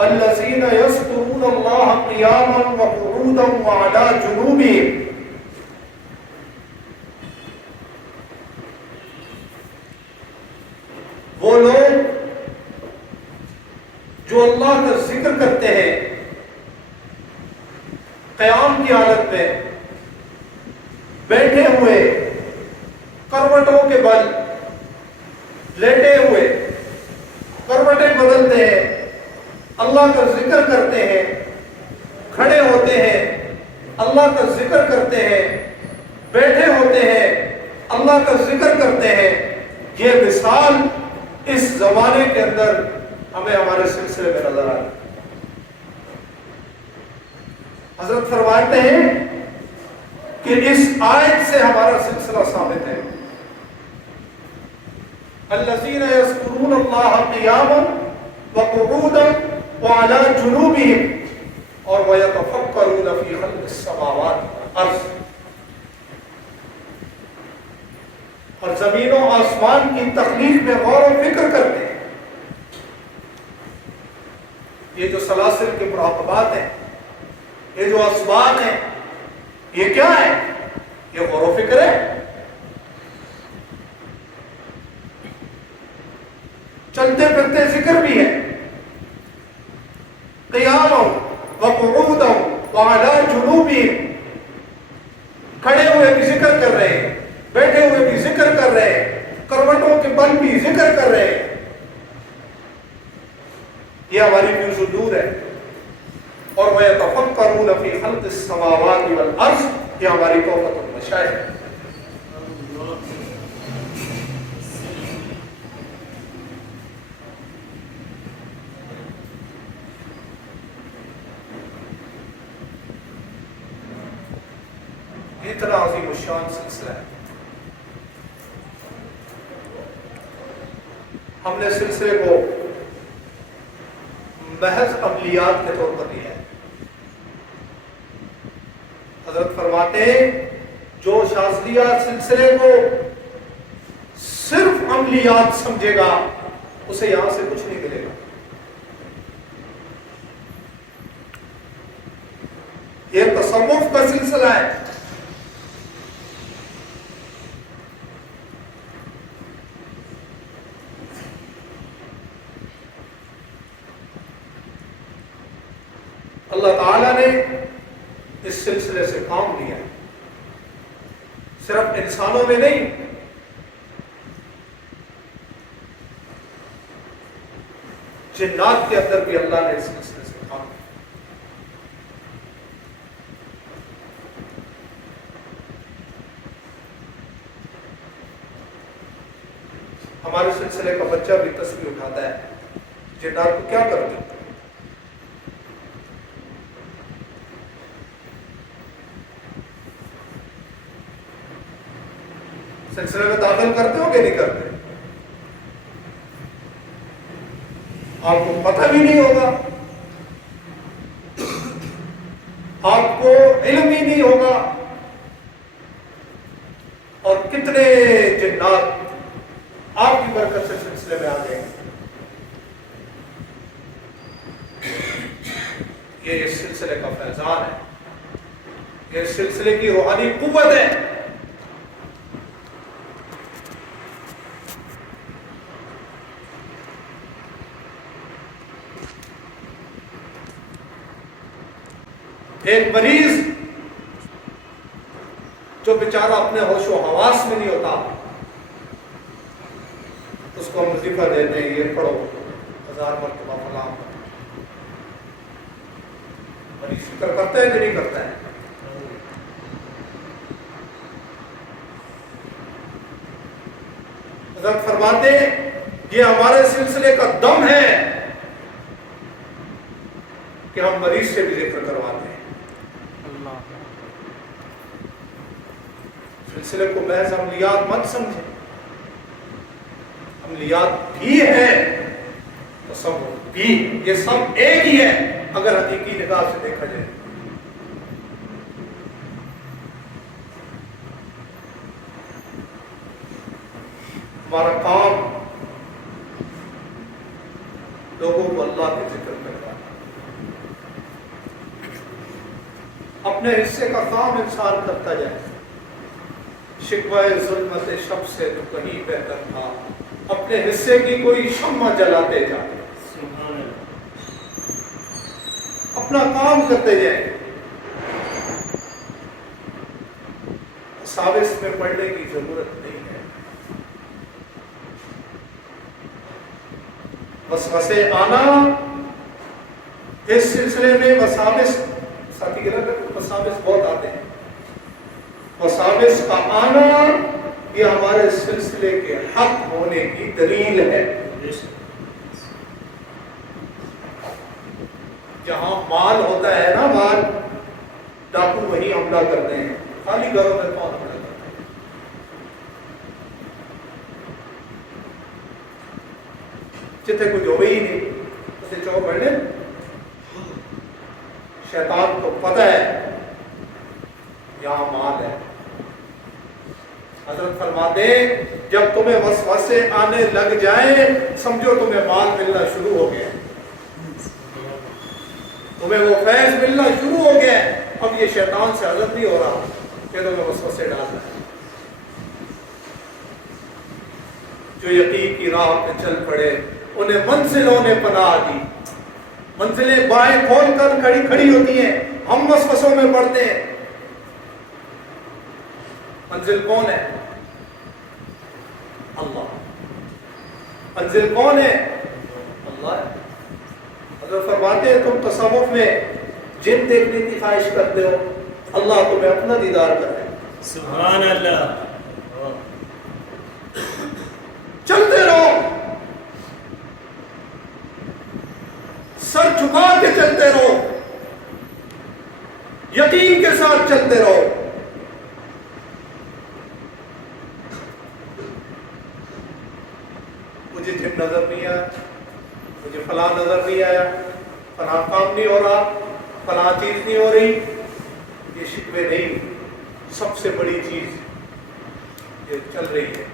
الذین یذکرون اللہ قیاما وقعودا وعلی جنوبہم، وہ لوگ جو اللہ کا ذکر کرتے ہیں قیام کی حالت میں، بیٹھے ہوئے، کروٹوں کے بل، لیٹے ہوئے، کروٹیں بدلتے ہیں، اللہ کا ذکر کرتے ہیں، کھڑے ہوتے ہیں، اللہ کا ذکر کرتے ہیں، بیٹھے ہوتے ہیں، اللہ کا ذکر کرتے ہیں، یہ مثال اس زمانے کے اندر ہمیں ہمارے سلسلے میں نظر آئی۔ حضرت فرماتے ہیں کہ اس آیت سے ہمارا سلسلہ ثابت ہے۔ الذین یذکرون اللہ قیاما وقعودا وعلی جنوبہم اور ویتفکرون فی خلق السماوات والارض، اور زمین و آسمان کی تخلیق میں غور و فکر کرتے ہیں۔ یہ جو سلاسل کے مراقبات ہیں، یہ جو اسباب ہیں، یہ کیا ہے؟ یہ غور و فکر ہے۔ چلتے پھرتے ذکر بھی ہے، قیام وقعود وعلی جنوبہم، کھڑے ہوئے بھی ذکر کر رہے ہیں، بیٹھے ہوئے بھی ذکر کر رہے ہیں، کروٹوں کے بل بھی ذکر کر رہے ہیں۔ یہ ہماری فیض النور ہے۔ اور وَيَتَفَكَّرُونَ فِي خَلْقِ السَّمَاوَاتِ وَالْأَرْضِ، یہ ہماری توفۃ المشاہد ہے۔ اتنا عظیم الشان سلسلہ ہے۔ ہم نے سلسلے کو محض عملیات کے طور پر لیا ہے۔ حضرت فرماتے ہیں جو شاذلیہ سلسلے کو صرف عملیات سمجھے گا اسے یہاں سے کچھ نہیں ملے گا۔ یہ تصوف کا سلسلہ ہے۔ اللہ تعالیٰ نے اس سلسلے سے کام لیا ہے، صرف انسانوں میں نہیں، جنات کے اندر بھی اللہ نے اس سلسلے سے کام لیا۔ ہمارے سلسلے کا بچہ بھی تسبیح اٹھاتا ہے، جنات کو کیا کرتے ہیں؟ سلسلے میں داخل کرتے ہو کہ نہیں کرتے؟ آپ کو پتہ بھی نہیں ہوگا، آپ کو علم ہی نہیں ہوگا، اور کتنے جنات آپ کی برکت سے سلسلے میں آ جائیں گے۔ یہ اس سلسلے کا فیضان ہے، یہ اس سلسلے کی روحانی قوت ہے۔ ایک مریض جو بیچارہ اپنے ہوش و حواس میں نہیں ہوتا، اس کو ہم وظیفہ دیتے ہیں، یہ پڑھو 1000 مرتبہ فلاں۔ مریض فکر کرتا ہے کہ نہیں کرتا ہے؟ حضرت فرماتے یہ ہمارے سلسلے کا دم ہے کہ ہم مریض سے بھی ذکر کرواتے ہیں۔ سلسلے کو محض عملیات مت سمجھیں، عملیات بھی ہے، تصور بھی، یہ سب ایک ہی ہے اگر حقیقی نگاہ سے دیکھا جائے۔ ہمارا کام لوگوں کو اللہ کے ذکر کرنا ہے۔ اپنے حصے کا کام انسان کرتا جائے. شکوہ ظلمت شب سے تو کہیں بہتر تھا اپنے حصے کی کوئی شمع جلاتے جائے. اپنا کام کرتے جائیں. سابس میں پڑھنے کی ضرورت نہیں ہے. وسوسے آنا اس سلسلے میں وساوس ساتھی وساوس بہت آتے ہیں. وساوس کا آنا یہ ہمارے سلسلے کے حق ہونے کی دلیل ہے. جہاں مال ہوتا ہے نا مال, ڈاکو وہیں حملہ کرتے ہیں. خالی گھروں میں کون حملہ کرتا ہے؟ جتنے کچھ ہوئے ہی نہیں اسے چوک بڑھنے. شیطان کو پتہ ہے یہاں مال ہے. حضرت فرماتے جب تمہیں وسوسے آنے لگ جائیں سمجھو تمہیں مال ملنا شروع ہو گیا, تمہیں وہ فیض ملنا شروع ہو گیا. اب یہ شیطان سے عزت نہیں ہو رہا کہ تمہیں وسوسے ڈالنا ہے. جو یقین کی راہ پہ چل پڑے انہیں منزلوں نے پناہ دی. منزلیں بائیں کھول کر کھڑی ہوتی ہیں, ہم وسوسوں میں پڑتے ہیں. منزل کون ہے؟ اللہ. منزل کون ہے؟ اللہ ہے. حضرت فرماتے ہیں تم تصوف میں جن دیکھنے کی خواہش کرتے ہو اللہ تمہیں اپنا دیدار کرے. سبحان اللہ. چلتے رہو, سر جھکا کے چلتے رہو, یقین کے ساتھ چلتے رہو. مجھے جم نظر نہیں آیا, مجھے فلاں نظر نہیں آیا, فلاں کام نہیں ہو رہا, فلاں چیز نہیں ہو رہی, یہ شکوے نہیں. سب سے بڑی چیز یہ چل رہی ہے,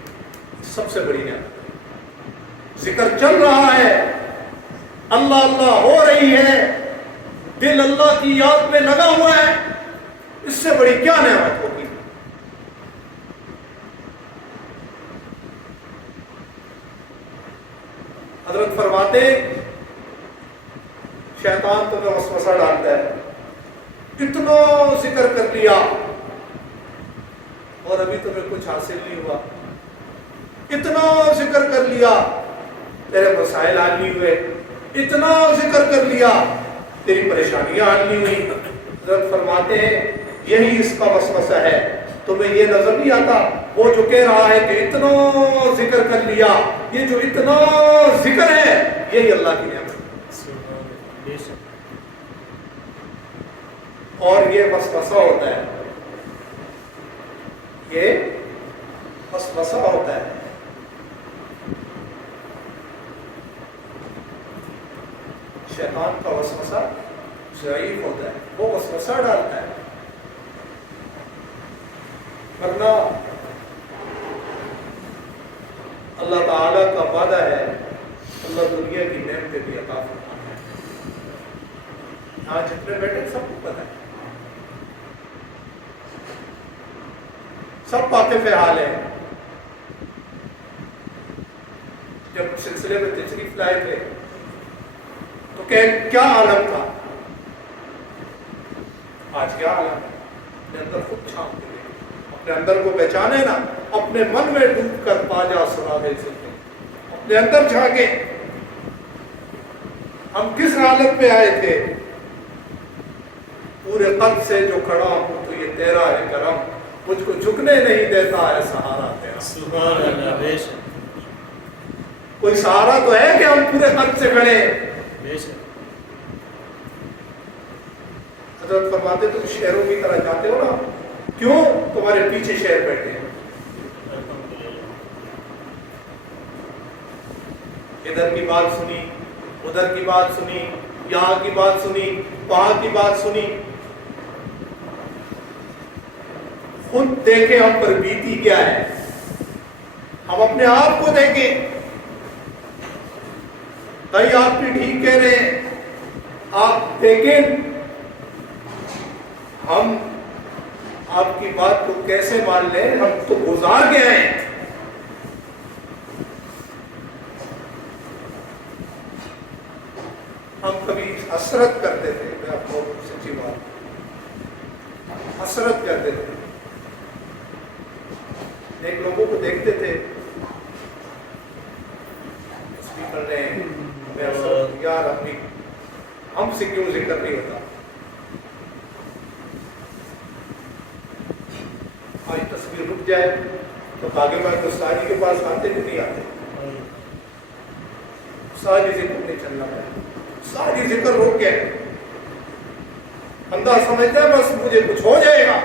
سب سے بڑی نعمت. ذکر چل رہا ہے, اللہ اللہ ہو رہی ہے, دل اللہ کی یاد میں لگا ہوا ہے, اس سے بڑی کیا نعمت ہوگی. حضرت فرماتے شیطان تمہیں وسوسہ ڈالتا ہے, کتنا ذکر کر لیا اور ابھی تمہیں کچھ حاصل نہیں ہوا, اتنا ذکر کر لیا تیرے مسائل حل نہیں ہوئے, اتنا ذکر کر لیا تیری پریشانیاں حل نہیں ہوئی. حضرت فرماتے ہیں یہی اس کا وسوسہ ہے. تمہیں یہ نظر نہیں آتا وہ جو کہہ رہا ہے کہ اتنا ذکر کر لیا, یہ جو اتنا ذکر ہے یہی اللہ کی نعمت ہے. اور یہ وسوسہ ہوتا ہے, یہ وسوسہ ہوتا ہے. شیطان کا وسوسہ ضعیف ہوتا ہے, وہ وسوسہ ڈالتا ہے. ورنہ اللہ تعالیٰ کا وعدہ ہے اللہ دنیا کی نعمتیں بھی عطا فرماتا ہے. یہاں جتنے بیٹھے سب کو پتہ ہے, سب واقف حال ہے. جب سلسلے میں تشریف لائے تھے تو کیا عالم تھا, آج کیا عالم ہے. اپنے اندر خود چھانپ کے اپنے اندر کو پہچانے نا, اپنے من میں ڈوب کر پاجا سراغے سے اپنے اندر جھانکے ہم کس حالت میں آئے تھے. پورے قد سے جو کھڑا ہوں تو یہ تیرا ہے کرم, مجھ کو جھکنے نہیں دیتا ہے سہارا تیرا. سبحان اللہ. بے شک کوئی سہارا تو ہے کہ ہم پورے قد سے کھڑے. بے شک. حضرت فرماتے تم شہروں کی طرح جاتے ہو نا, کیوں؟ تمہارے پیچھے شہر بیٹھے ہیں. ادھر کی بات سنی, ادھر کی بات سنی, یہاں کی بات سنی, وہاں کی بات سنی. خود دیکھیں ہم پر بیتی کیا ہے, ہم اپنے آپ کو دیکھیں. بھائی آپ بھی ٹھیک کہہ رہے ہیں, آپ دیکھیں ہم آپ کی بات کو کیسے مان لیں؟ ہم تو گزار گئے ہیں. ہم کبھی حسرت کرتے تھے، میں آپ کو سچی بات، حسرت کرتے تھے. ایک لوگوں کو دیکھتے تھے اسپیکر نے یار اپنی ہم سے کیوں ذکر نہیں ہوتا. آج تصویر رک جائے تو آگے بار دوستانی کے پاس آتے بھی نہیں آتے. ساری ذکر نہیں چلنا ہے، ساری ذکر رک گئے. بندہ سمجھتا ہے بس مجھے کچھ ہو جائے گا.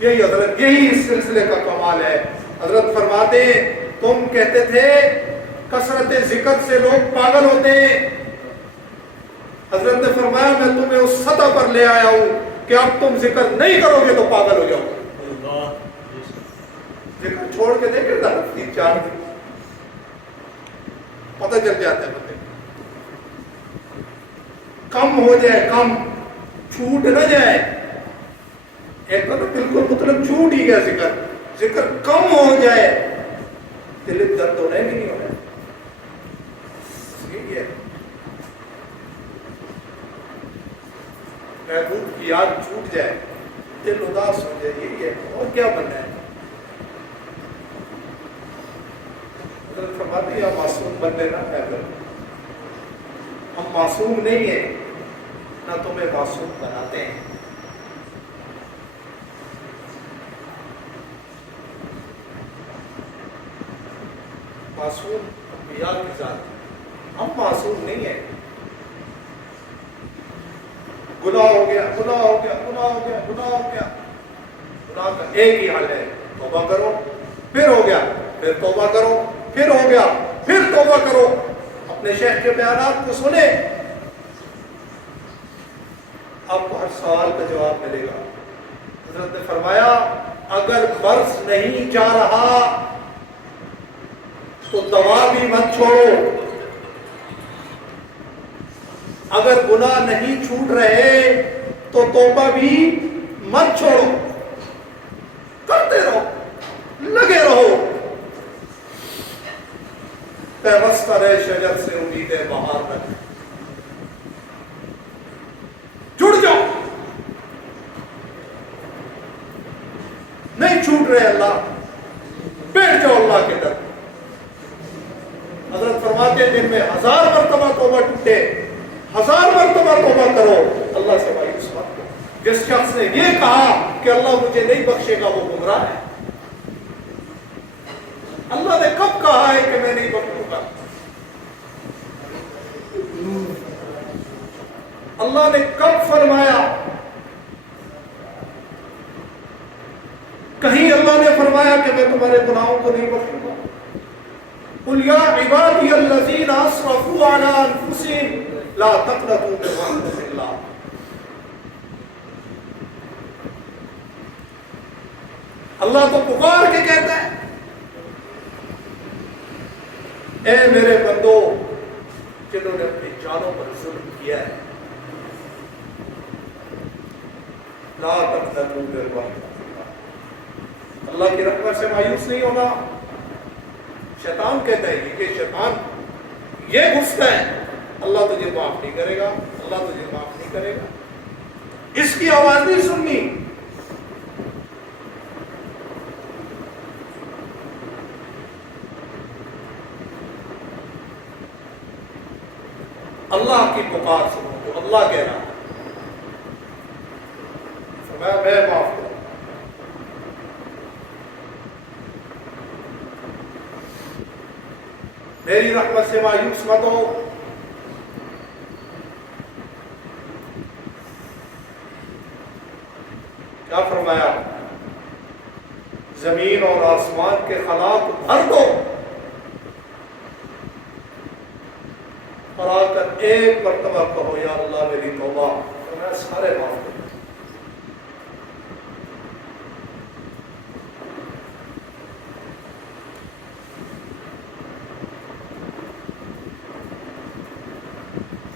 یہی حضرت، یہی اس سلسلے کا کمال ہے. حضرت فرماتے ہیں تم کہتے تھے کثرت ذکر سے لوگ پاگل ہوتے ہیں. حضرت نے فرمایا میں تمہیں اس سطح پر لے آیا ہوں کہ اب تم ذکر نہیں کرو گے تو پاگل ہو جاؤ گے. ذکر چھوڑ کے دیکھیں نا 3-4 دن پتہ چل جاتا ہے بندے کم ہو جائے، کم چھوٹ نہ جائے. ایک تو بالکل مطلب چھوٹ ہی گیا ذکر، ذکر کم ہو جائے دل درد ہونے بھی نہیں ہو رہا. ٹھیک ہے، محبوب کی یاد چھوٹ جائے، دل اداس ہو جائے، یہی ہے. اور کیا بننا ہے؟ حضرت فرماتے ہیں معصوم بن لینا ہے. ہم معصوم نہیں ہیں، نہ تمہیں معصوم بناتے ہیں. معصوم انبیاء کی ذات، ہم معصوم نہیں ہیں. گناہ ہو گیا، گناہ ہو گیا، گناہ ہو گیا، گناہ ہو گیا. گناہ کا ایک ہی حل ہے، توبہ کرو. پھر ہو گیا، پھر توبہ کرو. پھر ہو گیا، پھر توبہ کرو. اپنے شیخ کے بیانات کو سنیں، آپ کو ہر سوال کا جواب ملے گا. حضرت نے فرمایا اگر مرض نہیں جا رہا تو دوا بھی مت چھوڑو. اگر گناہ نہیں چھوٹ رہے تو توبہ بھی مت چھوڑو. کرتے رہو، لگے رہو. پیوستہ رہے شجر سے امید بہار تک، جڑ جاؤ. نہیں چھوٹ رہے اللہ، بیٹھ جاؤ اللہ کے در. حضرت فرماتے ہیں دن میں 1000 مرتبہ توبہ ٹوٹے، 1000 مرتبہ توبہ کرو، اللہ سے مایوس مت کرو. جس شخص نے یہ کہا کہ اللہ مجھے نہیں بخشے گا وہ گمراہ ہے. اللہ نے کب کہا ہے کہ میں نہیں بخشوں گا؟ اللہ نے کب فرمایا؟ کہیں اللہ نے فرمایا کہ میں تمہارے گناہوں کو نہیں بخشوں گا؟ قل یا عبادی الذین اسرفوا علی انفسہم لا تقنطوا من رحمۃ اللہ. اللہ تو پکار کے کہتا ہے اے میرے بندو جنہوں نے اپنی جانوں پر ظلم کیا ہے، لا تقنطوا من رحمۃ اللہ. اللہ کی رحمت سے مایوس نہیں ہونا. شیطان کہتا ہے کہ شیطان یہ گھستا ہے اللہ تجھے معاف نہیں کرے گا، اللہ تجھے معاف نہیں کرے گا. اس کی آواز نہیں سننی. اللہ کی پکار سنو تو اللہ کہہ رہا ہے میں معاف کروں. میری رحمت سے مایوس مت ہو. کیا فرمایا؟ زمین اور آسمان کے خلا کو بھر دو اور آ کر ایک مرتبہ کہو یا اللہ میری توبہ، تو میں سارے معاف کروں.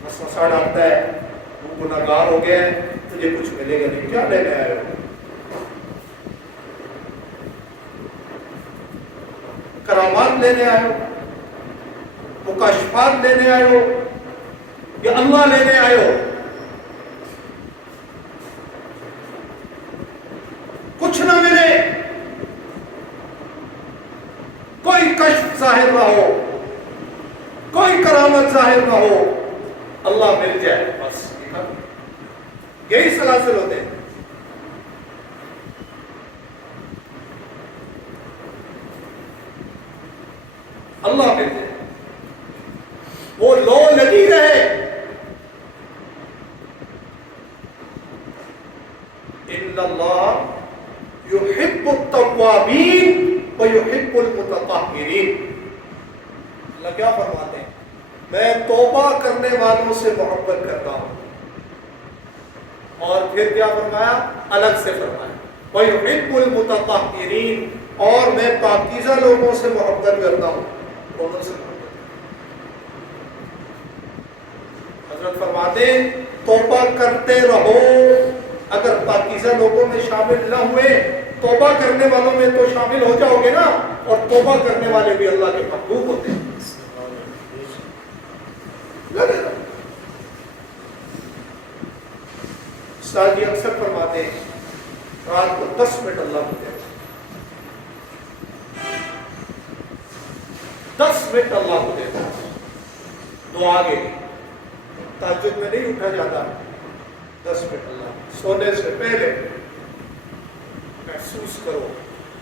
مسا ڈالتا ہے وہ گناہگار ہو گیا ہے، مجھے کچھ ملے گا نہیں. کیا لینے آئے ہو؟ کرامات لینے آئے ہو؟ مکاشفات لینے آئے ہو یا اللہ لینے آئے ہو؟ کچھ نہ ملے، کوئی کشف ظاہر نہ ہو، کوئی کرامت ظاہر نہ ہو، اللہ مل جائے بس. یہی سلاسل ہوتے ہیں. اللہ مل جائے، وہ لو لگی رہے. ان اللہ یحب التوابین ویحب المتطہرین. اللہ کیا فرماتے ہیں؟ میں توبہ کرنے والوں سے محبت کرتا ہوں. اور پھر کیا فرمایا؟ الگ سے فرمایا وَيُحِبُّ الْمُتَطَهِّرِينَ، اور میں پاکیزہ لوگوں سے محبت کرتا ہوں. انہوں سے محبت. حضرت فرماتے ہیں توبہ کرتے رہو. اگر پاکیزہ لوگوں میں شامل نہ ہوئے، توبہ کرنے والوں میں تو شامل ہو جاؤ گے نا. اور توبہ کرنے والے بھی اللہ کے محبوب ہوتے ہیں. لگے گا. استاد جی اکثر فرماتے ہیں رات کو 10 منٹ اللہ کو دیتے، 10 منٹ اللہ کو دیتا. دعا کے لیے تہجد میں نہیں اٹھا جاتا. 10 منٹ اللہ سونے سے پہلے محسوس کرو،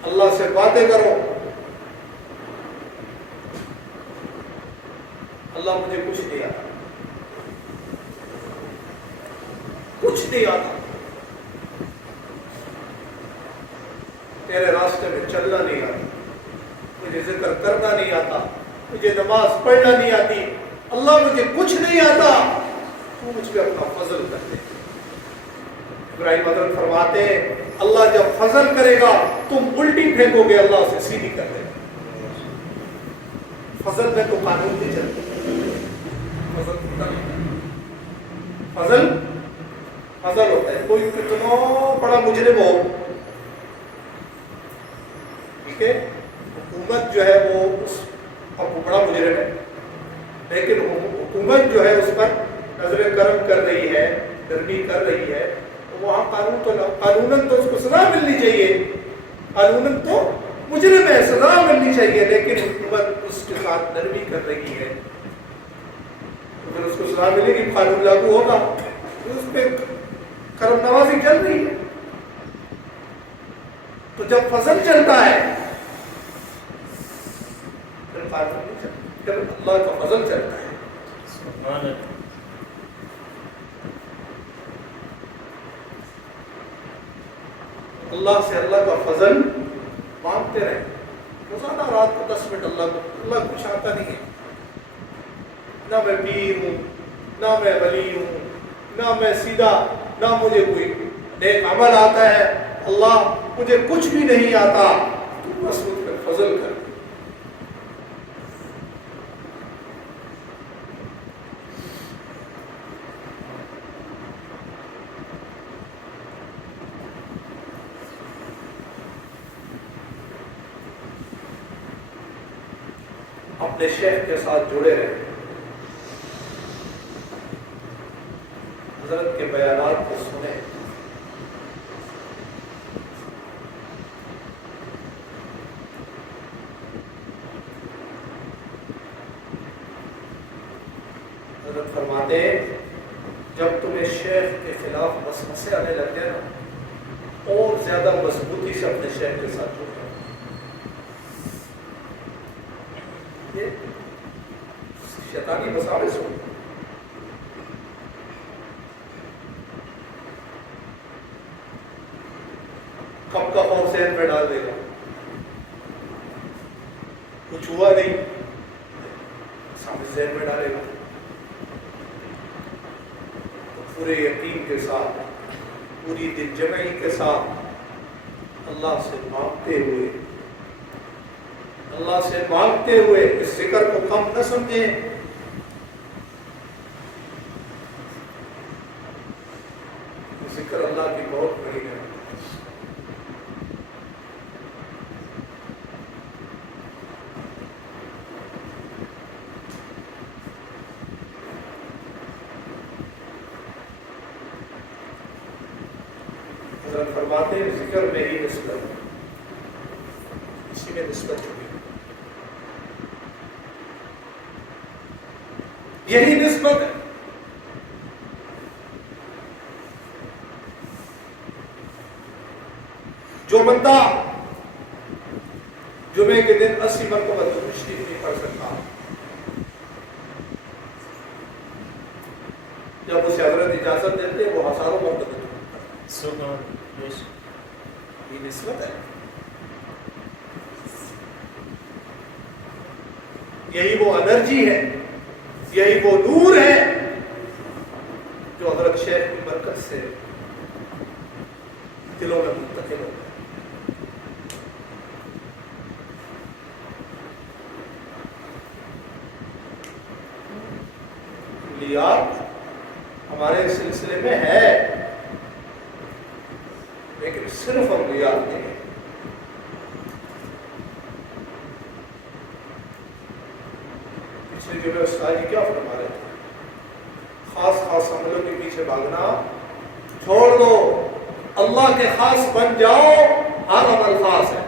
اللہ سے باتیں کرو. اللہ مجھے کچھ نہیں آتا، کچھ نہیں آتا. تیرے راستے میں چلنا نہیں آتا، مجھے ذکر کرنا نہیں آتا، مجھے نماز پڑھنا نہیں آتی. اللہ مجھے کچھ نہیں آتا، تو مجھ پہ اپنا فضل کر دے. ابراہیم حضرت فرماتے ہیں اللہ جب فضل کرے گا تم الٹی پھینکو گے، اللہ سے سیدھی کر دے گا. فضل میں تو قانون نہیں چلتے. فضل فضل ہوتا ہے. کوئی کتنا بڑا مجرم ہو، ٹھیک ہے، حکومت جو ہے وہ اس اب وہ بڑا مجرم ہے، لیکن حکومت جو ہے اس پر نظر کرم کر رہی ہے، نرمی کر رہی ہے. وہاں قانون تو قانوناً تو اس کو سزا ملنی چاہیے، قانوناً تو مجرم ہے، سزا ملنی چاہیے، لیکن حکومت اس کے ساتھ نرمی کر رہی ہے. اگر اس کو سزا ملے گی، قانون لاگو ہوگا، اس پہ کرم نوازی چل رہی ہے. تو جب فضل چلتا ہے پھر قانون نہیں چلتا، جب اللہ کا فضل چلتا ہے. سبحان اللہ. اللہ سے اللہ کا فضل مانگتے رہے. روزانہ رات کو 10 منٹ اللہ کچھ آتا نہیں ہے. نہ میں پیر ہوں، نہ میں ولی ہوں، نہ میں سیدھا، نہ مجھے کوئی نیک عمل آتا ہے. اللہ مجھے کچھ بھی نہیں آتا، تو بس مجھ پہ فضل کر. اپنے شیخ کے ساتھ جڑے رہے، حضرت کے بیانات کو سنیں. حضرت فرماتے ہیں جب تمہیں شیخ کے خلاف وسوسے آنے لگ جائے نا، اور زیادہ مضبوطی سے اپنے شیخ کے ساتھ جڑ جاؤ. یہ شیطانی وساوس ہو. کب کا خوف ذہن میں ڈال دے گا، کچھ ہوا نہیں سامنے ذہن میں ڈالے گا. پورے یقین کے ساتھ، پوری دل جمعی کے ساتھ اللہ سے مانگتے ہوئے، اللہ سے مانگتے ہوئے اس ذکر کو کم نہ سمجھیں. حضرت فرماتے ہیں ذکر میں ہی نسبت، اسی میں نسبت چھپی، یہی نسبت ہے۔ جو بندہ جمعے کے دن 80 مرتبہ درود شریف نہیں پڑھ سکتا، جب اسے حضرت اجازت دیتے وہ ہزاروں مرتبہ سبحان بے شک یہ نسبت ہے۔ یہی وہ انرجی ہے، یہی وہ نور ہے جو حضرت شیخ کی برکت سے دلوں میں منتقل ہو گیا۔ کلیات ہمارے سلسلے میں ہے، لیکن صرف عملیات نہیں ہے۔ پچھلے جمعے استاد جی کیا فرما رہے تھے؟ خاص خاص عملوں کے پیچھے بھاگنا چھوڑ دو، اللہ کے خاص بن جاؤ، ہر عمل خاص ہے۔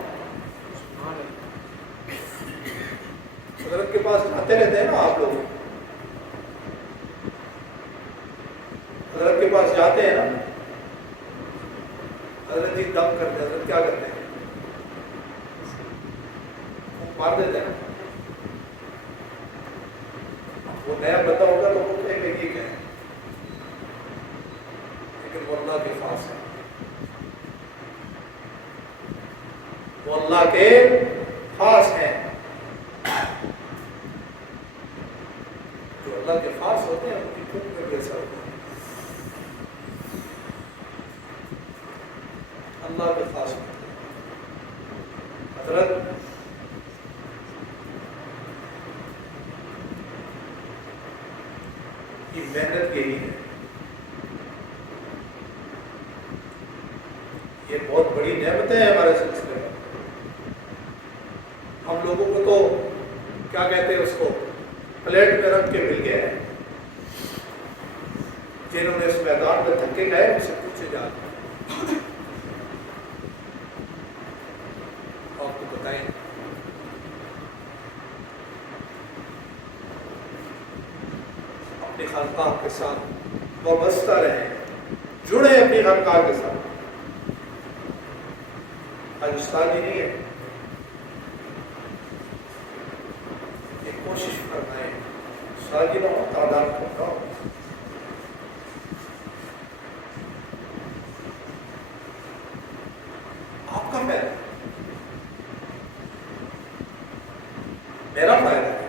حضرت کے پاس جاتے رہتے ہیں نا آپ لوگ، حضرت کے پاس جاتے ہیں نا، حضرت جی دم کرتے ہیں، حضرت کیا کرتے ہیں؟ مار دیتے ہیں۔ وہ نیا بندہ ہوگا تو وہ کہے گا یہ کیا ہے، لیکن وہ اللہ کے خاص ہے، وہ اللہ کے خاص ہیں۔ جو اللہ کے خاص ہوتے ہیں ان کی خود میں بھی اثر ہوتا ہے۔ اللہ کے خاص حضرت کی محنت یہی ہے، یہ بہت بڑی نعمتیں ہیں ہمارے سلسلے میں۔ ہم لوگوں کو تو کیا کہتے ہیں اس کو، پلیٹ میں رکھ کے مل گیا ہے۔ جنہوں نے اس میدان میں دھکے گئے ان سے پوچھے جاتے ہیں، آپ کو بتائیں اپنی خانقاہ کے ساتھ وابستہ رہیں، جڑے اپنی خانقاہ کے ساتھ۔ ہندوستانی نہیں ہے، ایک کوشش کرنا ہے، ساجدہ ہو، تعداد کرنا ہو۔ آپ کا فائدہ ہے، میرا فائدہ ہے۔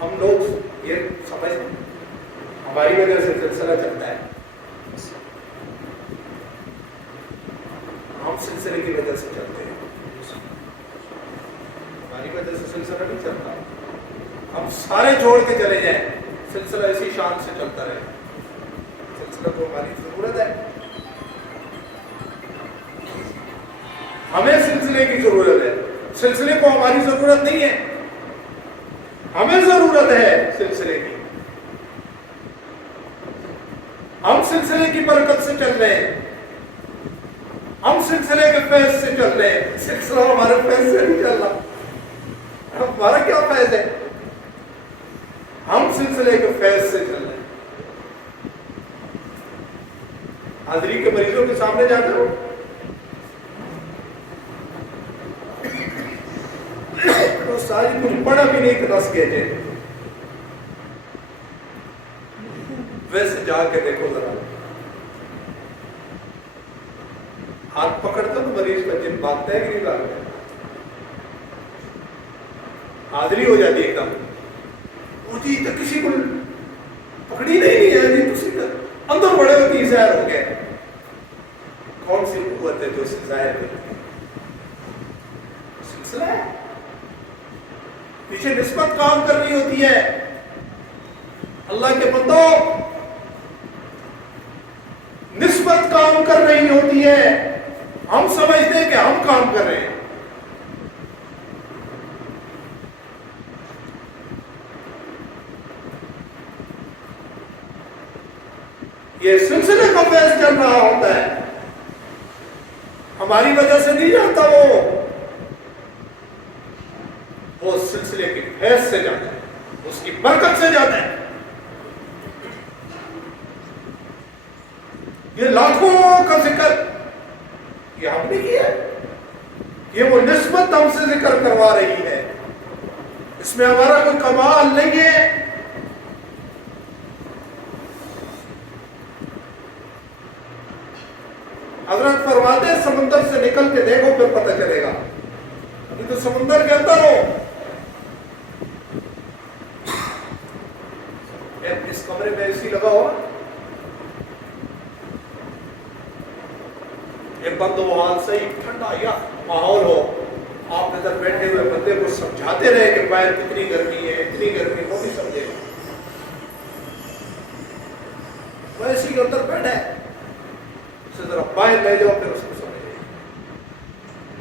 ہم لوگ یہ سمجھ ہماری وجہ سے سلسلہ چلتا ہے، ہم سلسلے کی وجہ سے چلتے ہیں، ہماری وجہ سے سلسلہ نہیں چلتا۔ ہم سارے جوڑ کے چلے جائیں، سلسلہ اسی شان سے چلتا رہے۔ سلسلہ کو ہماری ضرورت ہے، ہمیں سلسلے کی ضرورت ہے، سلسلے کو ہماری ضرورت نہیں ہے، ہمیں ضرورت ہے سلسلے کی۔ ہم سلسلے کی برکت سے چل رہے ہیں، ہم سلسلے کے فیض سے چل رہے ہیں۔ سلسلہ ہمارے فیض سے نہیں چل رہا، ہمارا کیا فیض ہے؟ ہم سلسلے کے فیض سے چل رہے ہیں۔ حاضری کے مریضوں کے سامنے جاتے ہو، تو ساری کچھ پڑھا بھی نہیں کہ رس گئے، ویسے جا کے دیکھو ذرا، ہاتھ پکڑتا تو مریض کا جن بھاگتا ہے کہ نہیں بھاگتا ہے؟ حاضری ہو جاتی ہے ایک دم، وہ جی تو کسی کو پکڑی نہیں ہے جی، کسی کا اندر بڑے ہوتی ظاہر ہو گئے۔ کون سی قوت ہے جو اس سے ظاہر ہو گئی؟ سلسلہ ہے، پیچھے نسبت کام کر رہی ہوتی ہے۔ اللہ کے بندو، نسبت کام کر رہی ہوتی ہے، ہم سمجھتے ہیں کہ ہم کام کر رہے ہیں، یہ سلسلے کا فیض چل رہا ہوتا ہے، ہماری وجہ سے نہیں جاتا، وہ سلسلے کے فیض سے جاتا ہے، اس کی برکت سے جاتا ہے۔ یہ لاکھوں کا ذکر یہ ہم نے کیا ہے، یہ وہ نسبت ہم سے ذکر کروا رہی ہے، اس میں ہمارا کوئی کمال نہیں ہے۔ حضرت فرماتے ہیں سمندر سے نکل کے دیکھو پھر پتہ چلے گا، ابھی تو سمندر کے اندر ہو۔ اس کمرے میں اے سی لگا ہوا، ایک بند ہو، حال صحیح ٹھنڈا یا ماحول ہو، آپ ادھر بیٹھے ہوئے بندے کو سمجھاتے رہے کہ باہر کتنی گرمی ہے، اتنی گرمی، وہ بھی سمجھے گا۔ وہ اے سی کے اندر بیٹھا ہے، اسے ذرا باہر لے جاؤ پھر اس کو سمجھے گا۔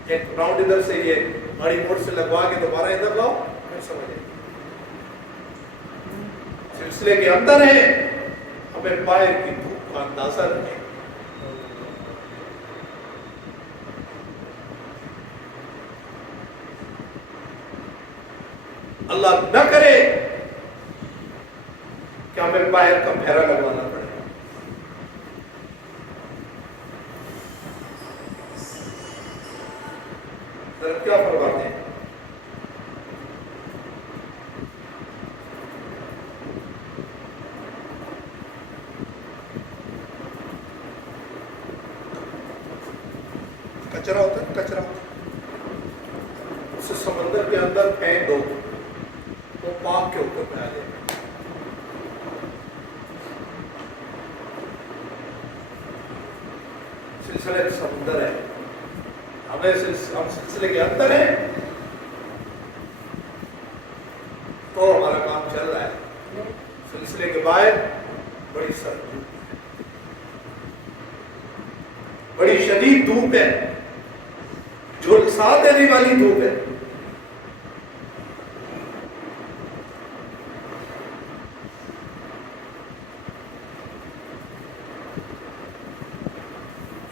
ایک راؤنڈ ادھر سے یہ گاڑی موڑ سے لگوا کے دوبارہ ادھر لاؤ پھر سمجھے گا۔ سلسلے کے اندر ہے، ہمیں باہر کی دھوپ کا اندازہ نہیں ہے۔ اللہ نہ کرے کہ ہمیں باہر کا پھیرا لگوانا پڑے۔ ذرا کیا فرماتے ہیں؟ کچرا ہوتا ہے، کچرا اسے سمندر کے اندر پھینک دو، وہ پاک کے اوپر پہ آ جائے گا۔ سلسلے سمندر ہے، ہم سلسلے کے اندر ہیں تو ہمارا کام چل رہا ہے۔ سلسلے کے باہر بڑی سخت دھوپ ہے، بڑی شدید دھوپ ہے، جھلسا دینے والی دھوپ ہے۔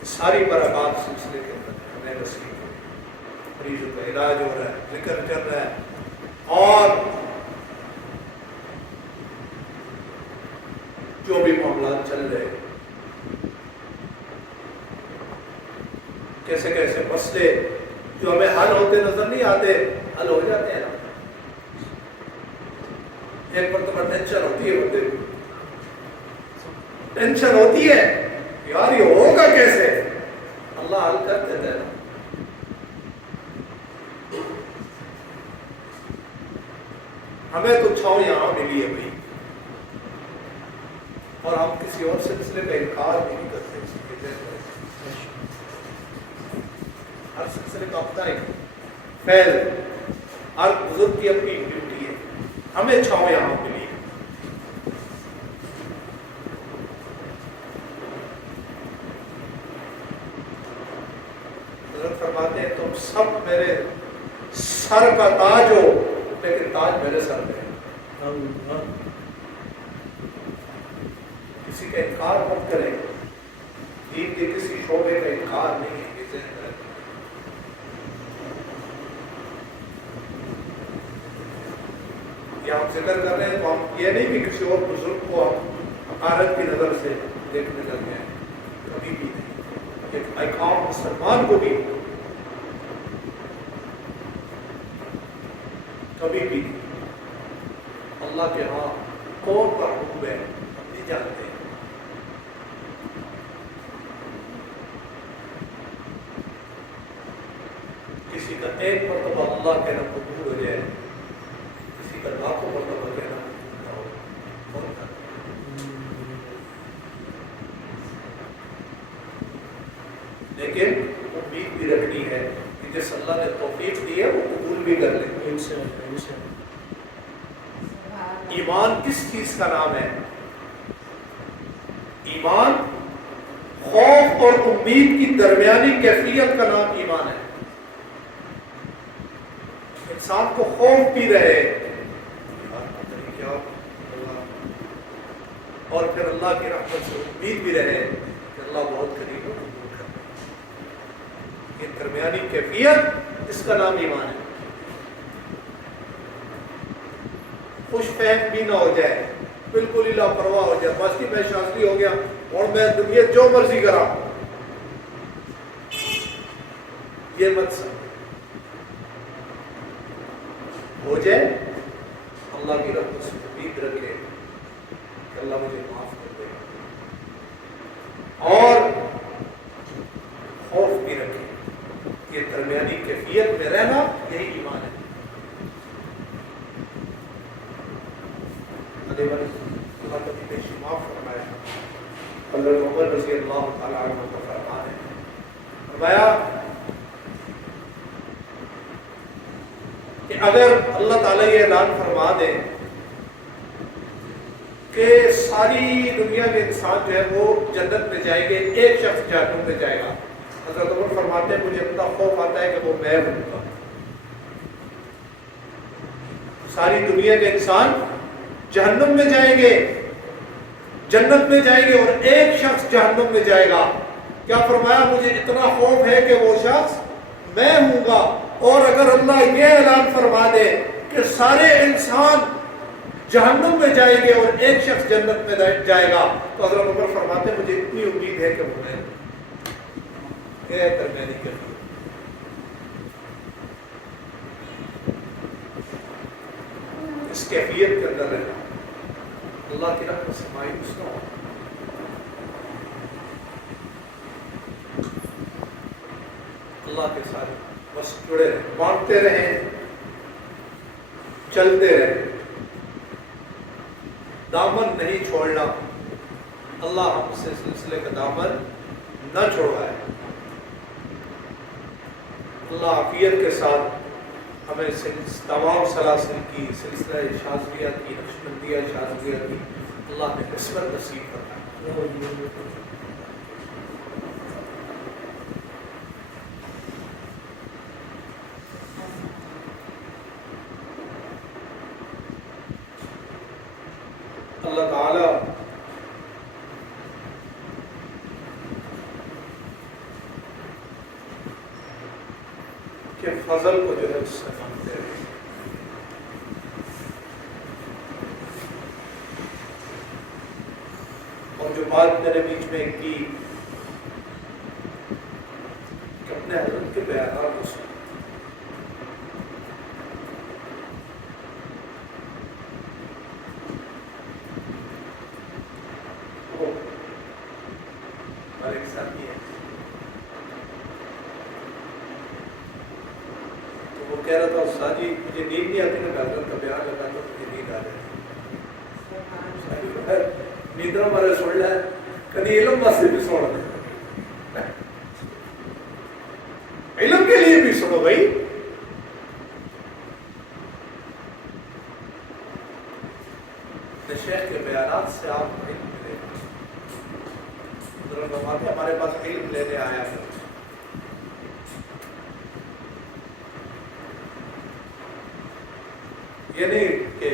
ساری برکات سلسلے کے اندر ہمیں نصیب ہو، مریضوں کا علاج ہو رہا ہے، ذکر چل رہا ہے، اور جو بھی معاملات چل رہے ہیں، کیسے کیسے مسئلے جو ہمیں حل ہوتے نظر نہیں آتے حل ہو جاتے ہیں۔ ایک مرتبہ ٹینشن ہوتی ہے بندے کو، ٹینشن ہوتی ہے یار یہ ہوگا کیسے، اللہ حل کر دیتا ہے۔ ہمیں تو چھاؤں یہاں ملی ہے بھائی، اور ہم کسی اور سلسلے کا انکار بھی نہیں کرتے۔ ہر سلسلے کا اپنا ایک فیض، ہر بزرگ کی اپنی ڈیوٹی ہے، ہمیں چھاؤں یہاں ملی ہے۔ حضرت فرماتے ہیں تم سب میرے سر کا تاج ہو، لیکن تاج میرے سر پہ ہے۔ کسی کا انکار مت کریں، دین کے کسی شعبے کا انکار نہیں ہے۔ یہ ہم ذکر کر رہے ہیں تو ہم یہ نہیں کہ کسی اور بزرگ کو ہم حقارت کی نظر سے دیکھنے لگ گئے، کبھی بھی نہیں۔ ایک عام مسلمان کو بھی کبھی بھی اللہ کے ہاں کون کا حکم ہے ہم نہیں جانتے۔ کسی کا ایک مرتبہ اللہ کہنا قبول ہو جائے، کسی کا لاکھوں مرتبہ کہنا قبول نہ ہو۔ لیکن امید بھی رکھنی ہے کہ جس اللہ نے توفیق دی ہے وہ قبول بھی کر لے۔ ایمان کس چیز کا نام ہے؟ ایمان خوف اور امید کی درمیانی کیفیت کا نام ایمان ہے۔ انسان کو خوف بھی رہے اور پھر اللہ کی رحمت سے امید بھی رہے کہ اللہ بہت قریب ہے قبول کر لے. یہ درمیانی کیفیت، اس کا نام ایمان ہے. خوش فہم بھی نہ ہو جائے، بالکل ہی لاپرواہ ہو جائے، بس کہ میں شاستری ہو گیا اور میں دنیا جو مرضی کرا، یہ مت سمجھ. ہو جائے اللہ کی رحمت سے امید رکھے کہ اللہ مجھے معاف کر دے گا، اور خوف بھی رکھے. یہ درمیانی کیفیت میں رہنا یہی ایمان ہے. اللہ کا پیشی معاف فرمایا. حضرت عمر رضی اللہ تعالیٰ عنہ کا فرمان ہے، فرمایا کہ اگر اللہ تعالیٰ یہ اعلان فرما دے کہ ساری دنیا کے انسان جو ہے وہ جنت میں جائیں گے، ایک شخص جہنم میں جائے گا، حضرت عمر فرماتے ہیں مجھے اتنا خوف آتا ہے کہ وہ میں ہوں گا. ساری دنیا کے انسان جہنم میں جائیں گے، جنت میں جائیں گے، اور ایک شخص جہنم میں جائے گا. کیا فرمایا؟ مجھے اتنا خوف ہے کہ وہ شخص میں ہوں گا. اور اگر اللہ یہ اعلان فرما دے کہ سارے انسان جہنم میں جائیں گے اور ایک شخص جنت میں جائے گا، تو حضرت عمر فرماتے ہیں مجھے اتنی امید ہے کہ وہ میں ہوں. یہ درمیانی کیفیت. اس کیفیت کے اندر رہنا، اللہ کی رحمت سے مایوس نہ ہو. اللہ کے ساتھ بس جڑے رہیں، بانٹتے رہیں، چلتے رہیں، دامن نہیں چھوڑنا. اللہ ہم سے سلسلے کا دامن نہ چھوڑائے. اللہ عافیت کے ساتھ ہمیں تمام سلاسل کی، سلسلہ شاذلیہ کی، نقشبندیہ شاذلیہ کی اللہ نے قسمت نصیب کرنا. اللہ تعالی کے فضل کو جو ہے اس سے مانتے رہے. اور جو بات میرے بیچ میں کی کہ اپنے حضرت کے بیانات کو سن، ایک ساتھی ہے تو وہ کہہ رہا تھا استاد جی مجھے نیند نہیں آتی نا، حضرت کا بیان لگا تو مجھے نیند آ رہی ہے. نیندرا مارے سن لے، کبھی علم واسطے بھی سن لے، علم کے لیے بھی سنو بھائی. شیخ کے بیانات سے آپ علم ملے. ہمارے پاس علم لینے آیا ہے. یہ نہیں کہ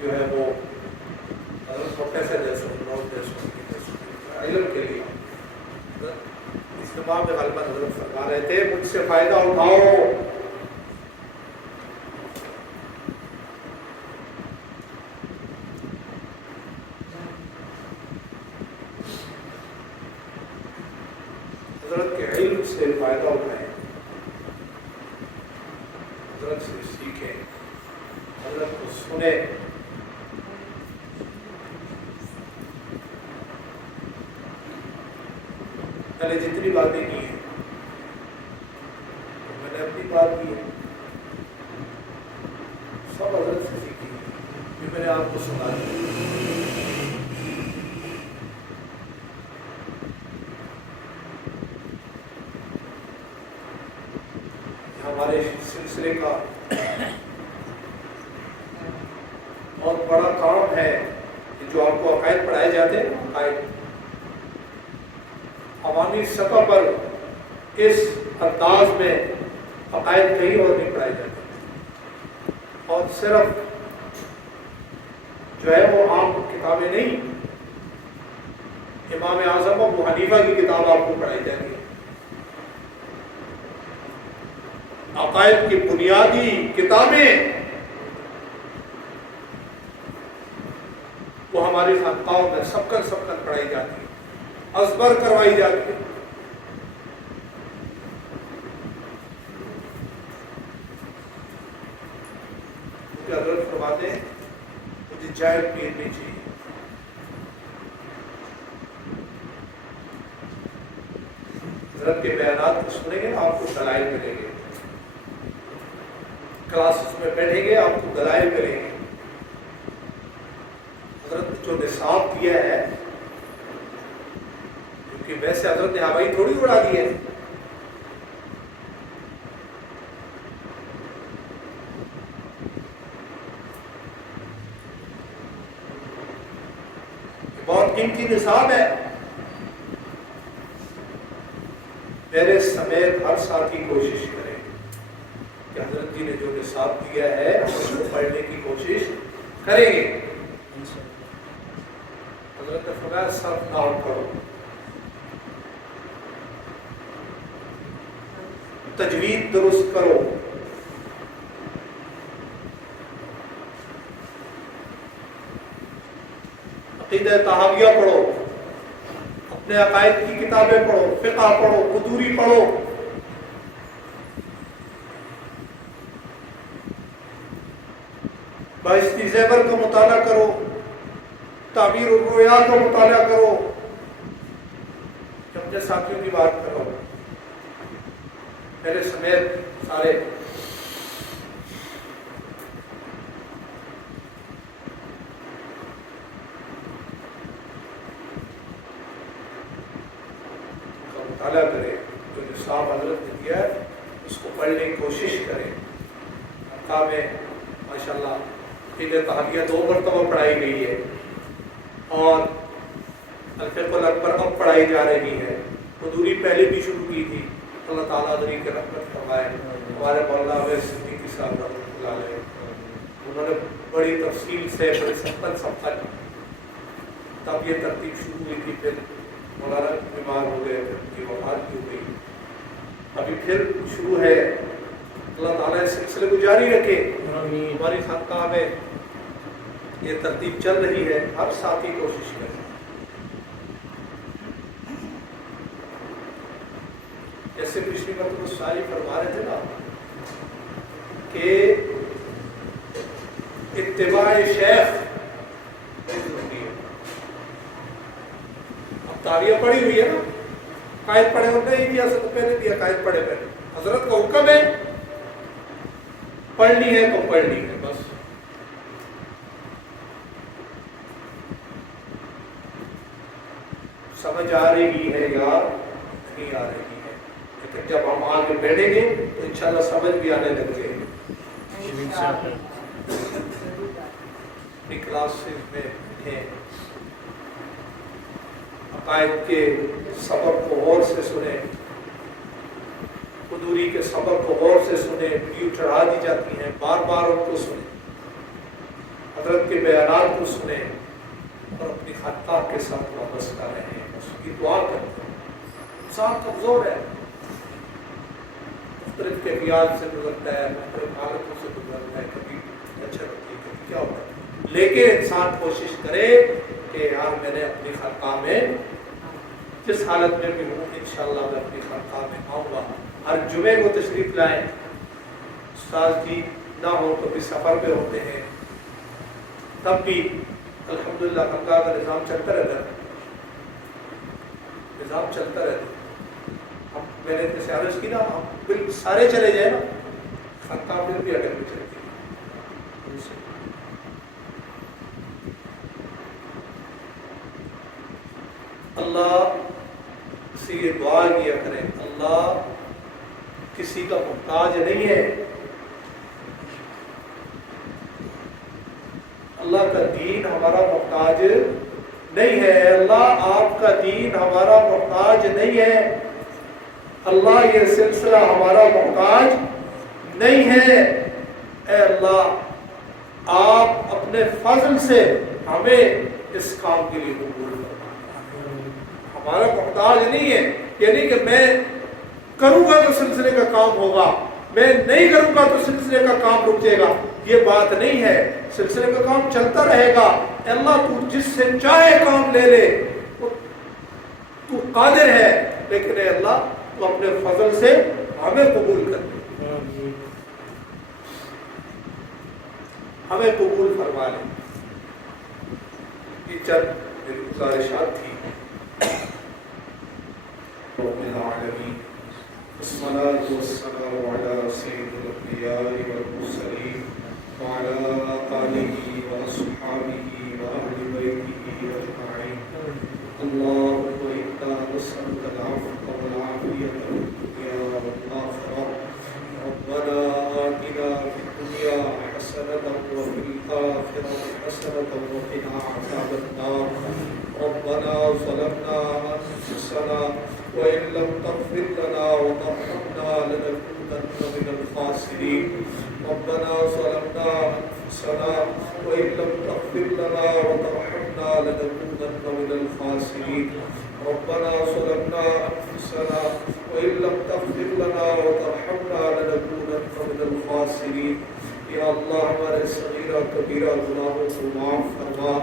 جو ہے وہ حضرت کو پیسے دے سکتے، نوٹ دے سکتے، علم کے لیے. اجتماع میں غالباً حضرت فرما رہے تھے مجھ سے فائدہ اٹھاؤ. حضرت کے علم سے فائدہ اٹھائیں، حضرت سے سیکھیں، حضرت کو سنیں. میں نے جتنی باتیں کی ہیں میں نے اپنی بات کی ہے، سب حضرت سے سیکھی ہے، یہ میں نے آپ کو سنا دی. ہمارے سلسلے کا بہت بڑا کام ہے کہ جو آپ کو عقائد پڑھائے جاتے ہیں، عقائد عوامی سطح پر اس انداز میں عقائد کہیں اور نہیں پڑھائے جاتے، اور صرف جو ہے وہ عام کتابیں نہیں، امام اعظم ابو حنیفہ کی کتاب آپ کو پڑھائی جائے گی، عقائد کی بنیادی کتابیں وہ ہماری خانقاہوں میں سب کن پڑھائی جاتی ہے، ازبر کروائی جاتی ہے۔ حضرت فرماتے ہیں مجھے جائز پیر نہیں چاہیے، حضرت کے بیانات کو سنیں گے آپ کو دلائل ملیں گے، کلاسز میں بیٹھیں گے آپ کو دلائل ملیں گے۔ حضرت نے جو نصاب دیا ہے، کیونکہ ویسے حضرت نے ہوائی تھوڑی اڑا دی ہے، بہت قیمتی نصاب ہے۔ میرے سمیت ہر ساتھی کوشش کرے کہ حضرت جی نے جو نصاب دیا ہے اس کو پڑھنے کی کوشش کریں گے۔ حضرت نے فرمایا صرف نام پڑھو، تجوید درست کرو، عقیدہ طحاویہ پڑھو، اپنے عقائد کی کتابیں پڑھو، فقہ پڑھو، قدوری پڑھو، بہشتی زیور کا مطالعہ کرو، تعبیر الرؤیا کا مطالعہ کرو، اپنے ساتھیوں کی بات کرو، میرے سمیت سارے مطالعہ کرے، جو نصاب حضرت نے دیا ہے اس کو پڑھنے کی کوشش کرے۔ مکہ میں ماشاءاللہ عقیدہ طحاویہ 2 مرتبہ پڑھائی گئی ہے اور الفقہ الاکبر اب پڑھائی جا رہی ہے، قدوری پہلے بھی شروع کی تھی، اللہ تعالیٰ عنہ کے رحمت فرمائے۔ ہمارے مولانا اویس صدیقی صاحب رحمۃ اللہ علیہ انہوں نے بڑی تفصیل سے بڑی سخت تب یہ ترتیب شروع ہوئی تھی، پھر مولانا بیمار ہو گئے، پھر ان کی وفات بھی ہو گئی، ابھی پھر شروع ہے۔ اللہ تعالیٰ اس سلسلے کو جاری رکھے۔ ہماری خانقاہ میں یہ ترتیب چل رہی ہے، ہر ساتھی کوشش کرے۔ جیسے پچھلی مرتبہ ساری فرما رہے تھے نا کہ اتباع شیخ ضروری ہے۔ اب تعریف پڑھی ہوئی ہے نا، قائد پڑھے ہوتے ہی دیا سب پہلے دیا، قائد پڑھے پہلے، حضرت کا حکم ہے پڑھنی ہے تو پڑھنی ہے، بس سمجھ آ رہی ہے یا نہیں آ رہی ہے، لیکن جب ہم آگے بیٹھیں گے تو انشاءاللہ سمجھ بھی آنے لگ جائے گی۔ اپنی کلاسز میں بیٹھیں، عقائد کے سبق کو غور سے سنیں، قدوری کے سبق کو غور سے سنیں، ویڈیو چڑھا دی جاتی ہیں، بار بار ان کو سنیں، حضرت کے بیانات کو سنیں اور اپنی خانقاہ کے ساتھ وابستہ رہیں۔ اس کی دعا کریں، انسان کمزور ہے، مختلف کیفیات سے گزرتا ہے، مختلف حالتوں سے گزرتا ہے، کبھی اچھا لگتی ہے، کبھی کیا ہوتا ہے، لیکن انسان کوشش کرے کہ یار میں نے اپنی خانقاہ میں جس حالت میں بھی ہوں انشاءاللہ میں اپنی خانقاہ میں آؤں گا۔ ہر جمعے کو تشریف لائیں، استاد جی نہ ہو تو بھی سفر پہ ہوتے ہیں، تب بھی الحمدللہ خانقاہ کا نظام چلتا رہتا ہے، نظام چلتا رہتا ہے۔ ہم میں نے جیسے عرض کی نا، ہم بالکل سارے چلے جائیں نا، خانقاہ پھر بھی اٹک میں چلتی ہے۔ اللہ سے یہ دعا کیا کریں، اللہ کسی کا محتاج نہیں ہے، اللہ کا دین ہمارا محتاج نہیں ہے، اللہ آپ کا دین ہمارا محتاج نہیں ہے، اللہ یہ سلسلہ ہمارا محتاج نہیں ہے۔ اے اللہ آپ اپنے فضل سے ہمیں اس کام کے لیے قبول کرنا. ہمارا محتاج نہیں ہے، یعنی کہ میں کروں گا تو سلسلے کا کام ہوگا، میں نہیں کروں گا تو سلسلے کا کام رک جائے گا، یہ بات نہیں ہے. سلسلے کا کام چلتا رہے گا. اللہ تو جس سے چاہے کام لے لے، تو قادر ہے، لیکن اے اللہ تو اپنے فضل سے ہمیں قبول کر دے، ہمیں قبول فرما لے. یہ چند میری گزارشات تھی. رب العالمین، الصلاة والسلام على سید الانبیاء والمرسلین وعلى آلہ واصحابہ واہل بیتہ اجمعین. اللهم انا نسألك العفو والعافیة في الدنيا والآخرة. ربنا آتنا في الدنيا حسنة وفي الآخرة حسنة وقنا عذاب النار. ربنا ظلمنا أنفسنا وإن لم تغفر لنا وترحمنا لنكونن من الخاسرين. ربنا ظلمنا أنفسنا وإن لم تغفر لنا وترحمنا لنكونن من الخاسرين. ربنا ظلمنا أنفسنا وإن لم تغفر لنا وترحمنا لنكونن من الخاسرين. یا اللہ ہمارے صغیرہ کبیرہ گناہوں کو معاف فرما.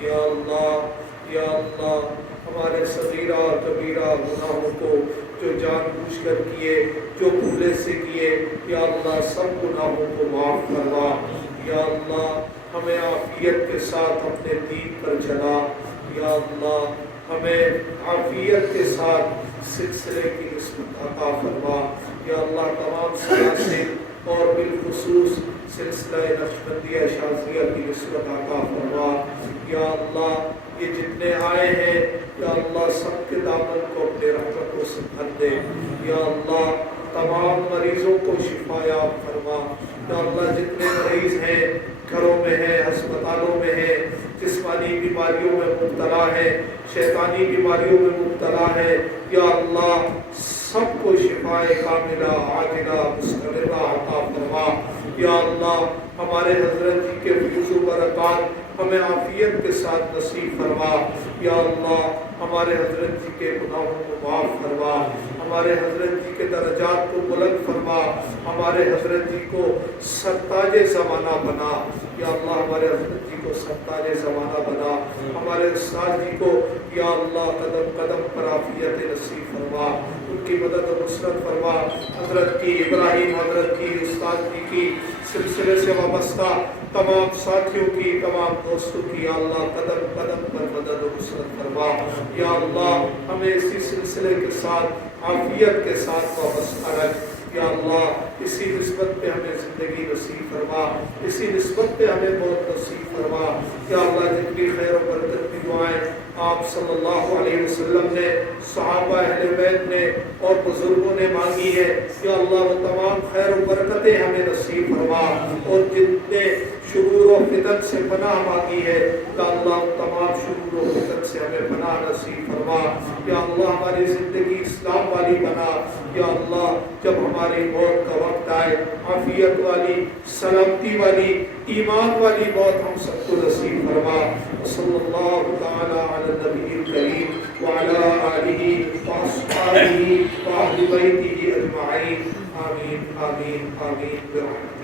یا اللہ ہمارے صغیرہ کبیرہ گناہوں کو جو جان بوجھ کر کیے، جو بھولے سے کیے، یا اللہ سب گناہوں کو معاف فرما. یا اللہ ہمیں عافیت کے ساتھ اپنے دین پر چلا. یا اللہ ہمیں عافیت کے ساتھ سلسلے کی نسبت عطا فرما. یا اللہ تمام سلاسل اور بالخصوص سلسلہ نقشبندیہ شاذلیہ کی نسبت عطا فرما. یا اللہ یہ جتنے آئے ہیں، یا اللہ سب کے دامن کو اپنے رحمتوں سے بھر دے. یا اللہ تمام مریضوں کو شفا یاب فرما. یا اللہ جتنے مریض ہیں، گھروں میں ہیں، ہسپتالوں میں ہیں، جسمانی بیماریوں میں مبتلا ہے، شیطانی بیماریوں میں مبتلا ہے، یا اللہ سب کو شفاء کاملہ عاجلہ مستمرہ عطا فرما. یا اللہ ہمارے حضرت جی کے فیض و برکات ہمیں عافیت کے ساتھ نصیب فرما. یا اللہ ہمارے حضرت جی کے گناہوں کو معاف فرما. ہمارے حضرت جی کے درجات کو بلند فرما. ہمارے حضرت جی کو سرتاج زمانہ بنا. یا اللہ ہمارے حضرت جی کو سرتاج زمانہ بنا. ہمارے استاد جی کو یا اللہ قدم قدم پر عافیت نصیب فرما. ان کی مدد و نصرت فرما. حضرت کی، ابراہیم حضرت کی، استاد جی کی، سلسلے سے وابستہ تمام ساتھیوں کی، تمام دوستوں کی یا اللہ قدم قدم پر مدد و نصرت فرما. یا اللہ ہمیں اسی سلسلے کے ساتھ عافیت کے ساتھ وابستہ رکھ. یا اللہ اسی نسبت پہ ہمیں زندگی نصیب فرما، اسی نسبت پہ ہمیں موت نصیب فرما. یا اللہ جتنی خیر و برکت کی دعائیں آپ صلی اللہ علیہ وسلم نے، صحابہ اہل بیت نے اور بزرگوں نے مانگی ہے، یا اللہ وہ تمام خیر و برکتیں ہمیں نصیب فرما. اور جتنے شرور و فتن سے پناہ مانگی ہے، یا اللہ تمام شرور و فتن سے ہمیں پناہ نصیب فرما. یا اللہ ہماری زندگی اسلام والی بنا. یا اللہ جب ہماری موت کا وقت آئے، عافیت والی، سلامتی والی، ایمان والی موت ہم سب کو نصیب فرما. صلی اللہ تعالی علی النبی الکریم وعلی آلہ واصحابہ واہل بیتہ اجمعین. آمین آمین آمین برحمتہ.